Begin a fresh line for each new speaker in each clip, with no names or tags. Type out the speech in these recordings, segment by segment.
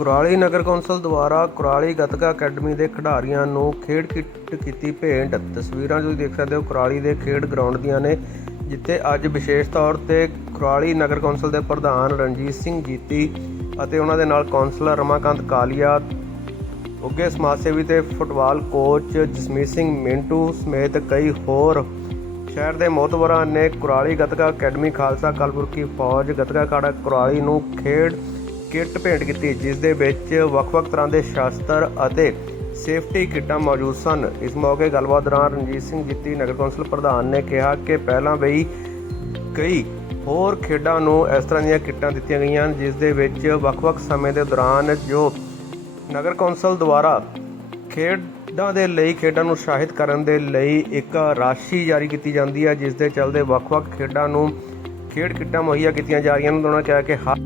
ਕੁਰਾਲੀ ਨਗਰ council ਦੁਆਰਾ Kurali Gatka academy ਦੇ ਖਿਡਾਰੀਆਂ ਨੂੰ ਖੇਡ ਕਿੱਟ ਕੀਤੀ ਭੇਂਟ। ਤਸਵੀਰਾਂ ਤੁਸੀਂ ਦੇਖ ਸਕਦੇ ਹੋ, ਕੁਰਾਲੀ ਦੇ ਖੇਡ ਗਰਾਊਂਡ ਦੀਆਂ ਨੇ, ਜਿੱਥੇ ਅੱਜ ਵਿਸ਼ੇਸ਼ ਤੌਰ ਤੇ ਕੁਰਾਲੀ ਨਗਰ ਕੌਂਸਲ ਦੇ ਪ੍ਰਧਾਨ ਰਣਜੀਤ ਸਿੰਘ ਜੀਤੀ ਅਤੇ ਉਹਨਾਂ ਦੇ ਨਾਲ ਕੌਂਸਲਰ ਰਮਾਕਾਂਤ ਕਾਲੀਆ, ਉੱਘੇ ਸਮਾਜ ਸੇਵੀ ਤੇ ਫੁੱਟਬਾਲ ਕੋਚ ਜਸਮੀਤ ਸਿੰਘ ਮਿੰਟੂ ਸਮੇਤ ਕਈ ਹੋਰ। ਸ਼ਹਿਰ ਦੇ ਮੋਤਵਰਾਂ ਨੇ ਕੁਰਾਲੀ ਗੱਤਕਾ ਅਕੈਡਮੀ ਖਾਲਸਾ ਕਲਪੁਰਕੀ ਫੌਜ, ਗੱਤਕਾ ਅਖਾੜਾ ਕੁਰਾਲੀ ਨੂੰ ਖੇਡ ਕਿੱਟ ਭੇਂਟ ਕੀਤੀ, ਜਿਸ ਦੇ ਵਿੱਚ ਵੱਖ-ਵੱਖ ਤਰ੍ਹਾਂ ਦੇ ਸ਼ਾਸਤਰ ਅਤੇ ਸੇਫਟੀ ਕਿੱਟਾਂ ਮੌਜੂਦ ਸਨ। ਇਸ ਮੌਕੇ ਗੱਲਬਾਤ ਦੌਰਾਨ ਰਣਜੀਤ ਸਿੰਘ ਜਿੱਤੀ, ਨਗਰ ਕੌਂਸਲ ਪ੍ਰਧਾਨ ਨੇ ਕਿਹਾ ਕਿ ਪਹਿਲਾਂ ਵੀ ਕਈ ਹੋਰ ਖੇਡਾਂ ਨੂੰ ਇਸ ਤਰ੍ਹਾਂ ਦੀਆਂ ਕਿੱਟਾਂ ਦਿੱਤੀਆਂ ਗਈਆਂ ਹਨ, ਜਿਸ ਦੇ ਵਿੱਚ ਵੱਖ-ਵੱਖ ਸਮੇਂ ਦੇ ਦੌਰਾਨ ਜੋ ਨਗਰ ਕੌਂਸਲ ਦੁਆਰਾ ਖੇਡਾਂ ਦੇ ਲਈ, ਖੇਡਾਂ ਨੂੰ ਉਤਸ਼ਾਹਿਤ ਕਰਨ ਦੇ ਲਈ ਇੱਕ ਰਾਸ਼ੀ ਜਾਰੀ ਕੀਤੀ ਜਾਂਦੀ ਹੈ, ਜਿਸ ਦੇ ਚੱਲਦੇ ਵੱਖ-ਵੱਖ ਖੇਡਾਂ ਨੂੰ ਖੇਡ ਕਿੱਟਾਂ ਮੁਹੱਈਆ ਕੀਤੀਆਂ ਜਾ ਰਹੀਆਂ ਹਨ। ਉਹਨਾਂ ਕਿਹਾ ਕਿ ਹਰ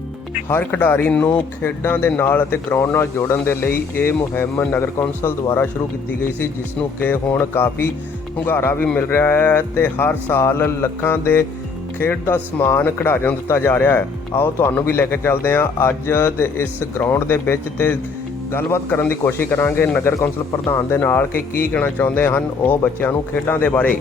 ਹਰ ਖਿਡਾਰੀ ਨੂੰ ਖੇਡਾਂ ਦੇ ਨਾਲ ਅਤੇ ਗਰਾਊਂਡ ਨਾਲ ਜੋੜਨ ਦੇ ਲਈ ਇਹ ਮੁਹਿੰਮ ਨਗਰ ਕੌਂਸਲ ਦੁਆਰਾ ਸ਼ੁਰੂ ਕੀਤੀ ਗਈ ਸੀ, ਜਿਸ ਨੂੰ ਕਿ ਹੁਣ ਕਾਫੀ ਹੁੰਗਾਰਾ ਵੀ ਮਿਲ ਰਿਹਾ ਹੈ ਤੇ ਹਰ ਸਾਲ ਲੱਖਾਂ ਦੇ ਖੇਡ ਦਾ ਸਮਾਨ ਖਿਡਾਰੀਆਂ ਨੂੰ ਦਿੱਤਾ ਜਾ ਰਿਹਾ ਹੈ। ਆਓ ਤੁਹਾਨੂੰ ਵੀ ਲੈ ਕੇ ਚੱਲਦੇ ਹਾਂ ਅੱਜ ਦੇ ਇਸ ਗਰਾਊਂਡ ਦੇ ਵਿੱਚ ਤੇ ਗੱਲਬਾਤ ਕਰਨ ਦੀ ਕੋਸ਼ਿਸ਼ ਕਰਾਂਗੇ ਨਗਰ ਕੌਂਸਲ ਪ੍ਰਧਾਨ ਦੇ ਨਾਲ ਕਿ ਕੀ ਕਹਿਣਾ ਚਾਹੁੰਦੇ ਹਨ ਉਹ ਬੱਚਿਆਂ ਨੂੰ ਖੇਡਾਂ ਦੇ ਬਾਰੇ।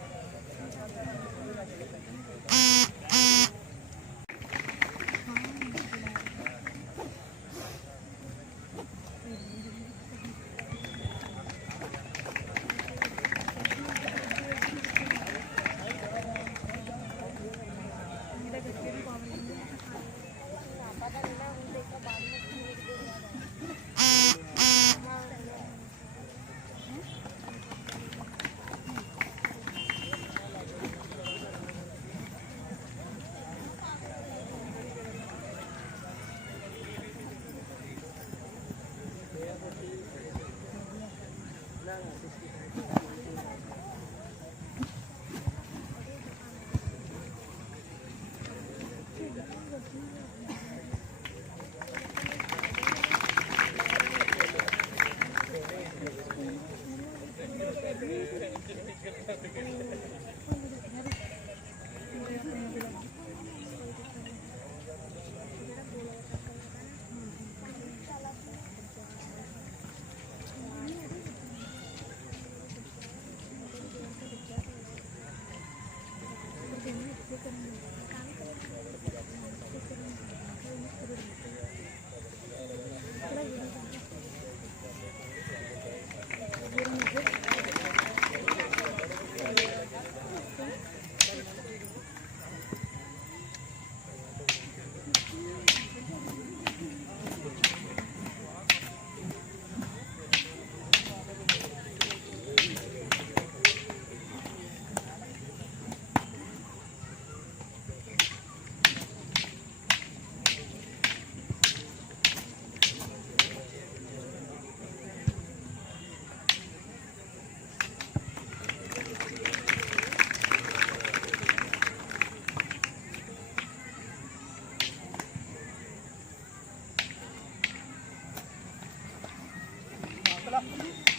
pala.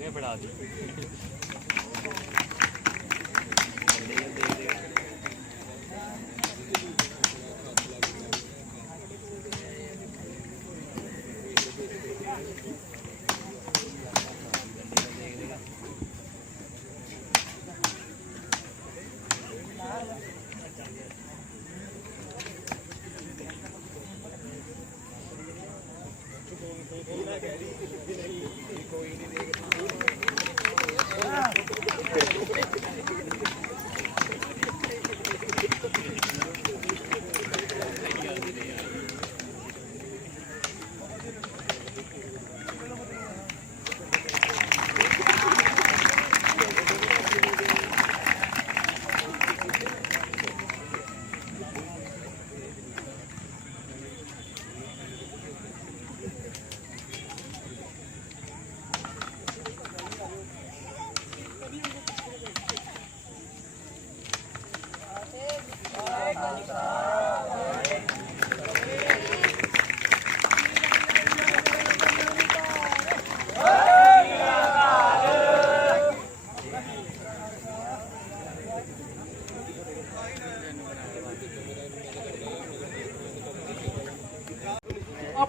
ਕੇ ਫੜਾ ਦੇ ਕੋਈ ਨਹੀਂ ਦੇਖਦਾ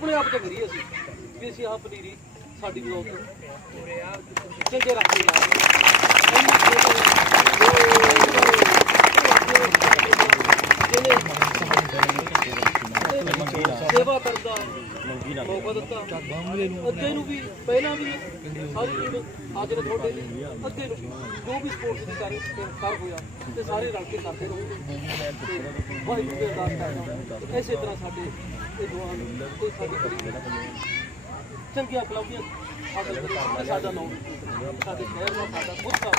ਆਪਣੇ ਆਪ ਤੇ ਕਰੀਏ ਅਸੀਂ। ਵੀ ਅਸੀਂ ਆਹ ਪਨੀਰੀ ਸਾਡੀ ਬਲੌਕ ਚੰਗੇ ਰੱਖ ਲਈ ਸੇਵਾ ਕਰਦਾ ਮੌਕਾ ਦਿੱਤਾ। ਅੱਗੇ ਨੂੰ ਵੀ ਪਹਿਲਾਂ ਵੀ ਸਾਰੀ ਟੀਮ ਅੱਜ ਦੇ ਤੁਹਾਡੇ ਲਈ ਅੱਗੇ ਨੂੰ ਜੋ ਵੀ ਸਪੋਰਟਸ ਦੀ ਕਰ ਕਰ ਹੋਇਆ ਤੇ ਸਾਰੇ ਰਲ ਕੇ ਕਰਦੇ ਰਹੋ। ਤੇ ਵਾਹਿਗੁਰੂ ਦੇ ਅਰਦਾਸ ਕਰਦਾ ਇਸੇ ਤਰ੍ਹਾਂ ਸਾਡੇ ਇਹ ਕੋਈ ਸਾਡੀ ਕਰੀ ਚੰਗੀਆਂ ਕਲੌਕੀਆਂ ਹਾਸਲ ਕਰੇ ਤੇ ਸਾਡਾ ਨਾਮ ਸਾਡੇ ਸ਼ਹਿਰ ਦਾ ਸਾਡਾ ਖੁਦ ਦਾ